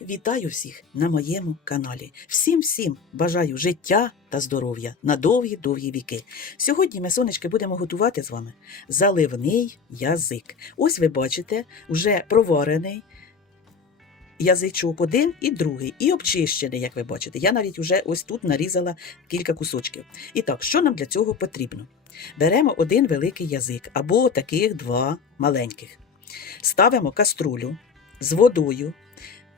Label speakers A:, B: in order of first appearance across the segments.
A: Вітаю всіх на моєму каналі. Всім всім бажаю життя та здоров'я на довгі-довгі віки. Сьогодні ми, сонечки, будемо готувати з вами заливний язик. Ось ви бачите, вже проварений язичок один і другий, і обчищений, як ви бачите. Я навіть вже ось тут нарізала кілька кусочків. І так, що нам для цього потрібно? Беремо один великий язик або таких два маленьких. Ставимо каструлю з водою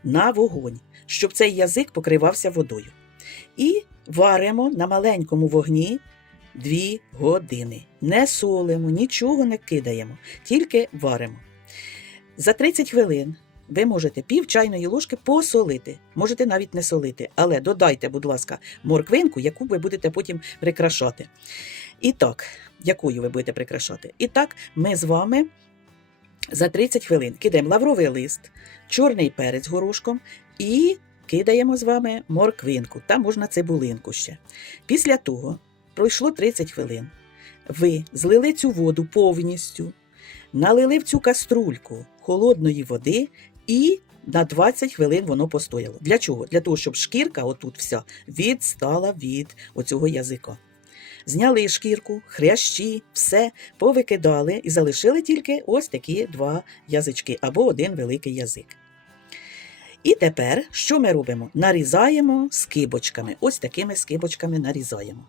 A: на вогонь, щоб цей язик покривався водою. І варимо на маленькому вогні 2 години. Не солимо, нічого не кидаємо, тільки варимо. За 30 хвилин ви можете пів чайної ложки посолити, можете навіть не солити, але додайте, будь ласка, морквинку, яку ви будете потім прикрашати. І так, якою ви будете прикрашати? І так, ми з вами за 30 хвилин кидаємо лавровий лист, чорний перець горошком і кидаємо з вами морквинку. Там можна цибулинку ще. Після того пройшло 30 хвилин. Ви злили цю воду повністю, налили в цю каструльку холодної води і на 20 хвилин воно постояло. Для чого? Для того, щоб шкірка, отут вся, відстала від оцього язика. Зняли шкірку, хрящі, все повикидали і залишили тільки ось такі два язички або один великий язик. І тепер що ми робимо? Нарізаємо скибочками. Ось такими скибочками нарізаємо.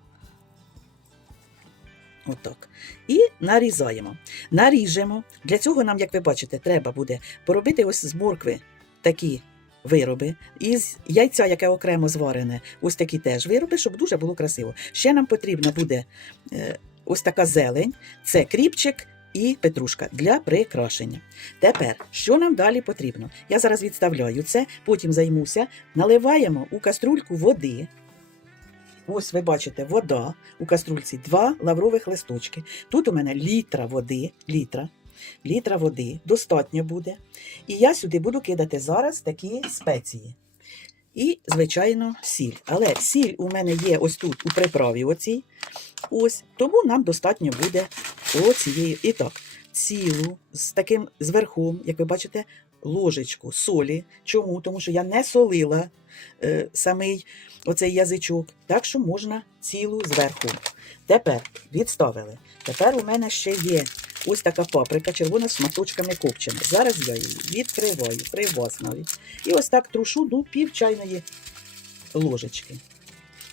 A: Отак. І нарізаємо. Наріжемо. Для цього нам, як ви бачите, треба буде поробити ось з моркви такі вироби, із яйця, яке окремо зварене, ось такі теж вироби, щоб дуже було красиво. Ще нам потрібна буде е, ось така зелень, це кріпчик і петрушка для прикрашення. Тепер, що нам далі потрібно? Я зараз відставляю це, потім займуся, наливаємо у каструльку води. Ось ви бачите, вода у каструльці, два лаврових листочки. Тут у мене літра води, літра, літра води, достатньо буде. І я сюди буду кидати зараз такі спеції. І, звичайно, сіль. Але сіль у мене є ось тут у приправі оцій. Ось, тому нам достатньо буде оцієї. І так, цілу з таким зверхом, як ви бачите, ложечку солі. Чому? Тому що я не солила е, самий оцей язичок, так що можна цілу зверху. Тепер відставили. Тепер у мене ще є ось така паприка, червона з шматочками копчена. Зараз я її відкриваю, при. І ось так трушу ну, пів чайної ложечки.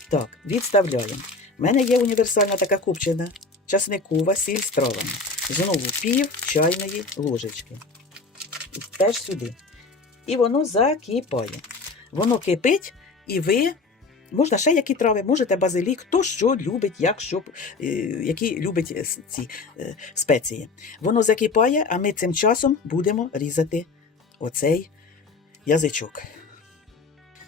A: Так, відставляємо. У мене є універсальна така копчена часникова сіль з травами. Знову пів чайної ложечки. Теж сюди. І воно закипає. Воно кипить, і ви. Можна ще які трави, можете базилік, хто що любить, як що, е, які любить е, ці е, спеції. Воно закипає, а ми цим часом будемо різати оцей язичок.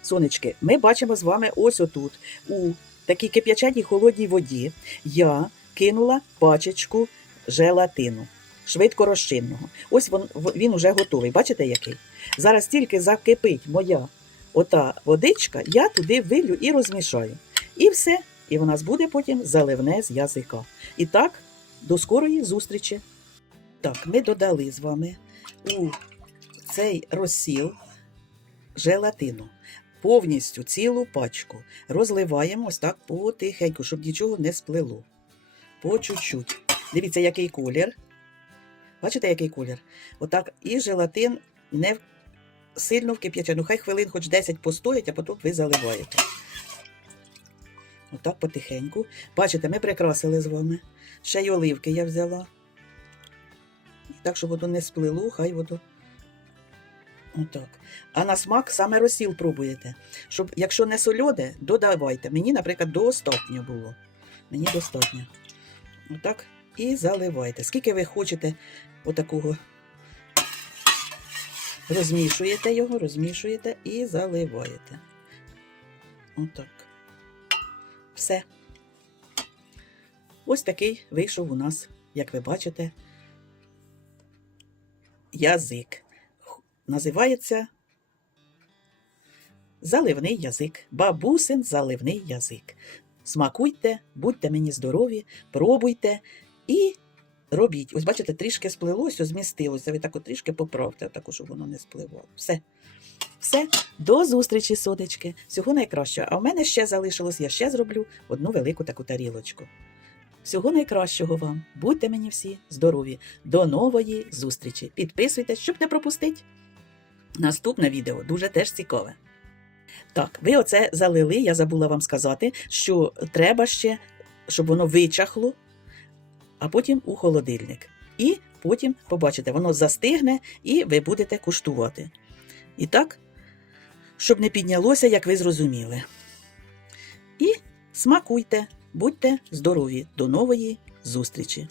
A: Сонечки, ми бачимо з вами ось отут, у такій кип'яченій холодній воді, я кинула пачечку желатину, швидко розчинного. Ось він, він уже готовий. Бачите, який? Зараз тільки закипить моя ота водичка, я туди вилю і розмішаю. І все. І в нас буде потім заливне з язика. І так, до скорої зустрічі. Так, ми додали з вами у цей розсіл желатину. Повністю цілу пачку розливаємо ось так потихеньку, щоб нічого не сплило. По чуть-чуть. Дивіться, який колір. Бачите, який колір? Отак і желатин не сильно вкип'яче. Ну, хай хвилин хоч 10 постоять, а потім ви заливаєте. Отак потихеньку. Бачите, ми прикрасили з вами. Ще й оливки я взяла. Так, щоб воно не сплило, хай воно. Отак. А на смак саме розсіл пробуєте. Щоб, якщо не сольоде, додавайте. Мені, наприклад, достатньо було. Мені достатньо. Отак. І заливайте. Скільки ви хочете отакого. Розмішуєте його, розмішуєте і заливаєте. Отак. Все. Ось такий вийшов у нас, як ви бачите, язик. Називається заливний язик. Бабусин заливний язик. Смакуйте, будьте мені здорові, пробуйте і робіть. Ось бачите, трішки сплилося, змістилося. Ви так трішки поправте, так, щоб воно не спливало. Все. Все, до зустрічі, содечки. Всього найкращого. А в мене ще залишилось, я ще зроблю одну велику таку тарілочку. Всього найкращого вам. Будьте мені всі здорові. До нової зустрічі. Підписуйтесь, щоб не пропустити. Наступне відео дуже теж цікаве. Так, ви оце залили, я забула вам сказати, що треба ще, щоб воно вичахло, а потім у холодильник. І потім, побачите, воно застигне і ви будете куштувати. І так, щоб не піднялося, як ви зрозуміли. І смакуйте, будьте здорові. До нової зустрічі!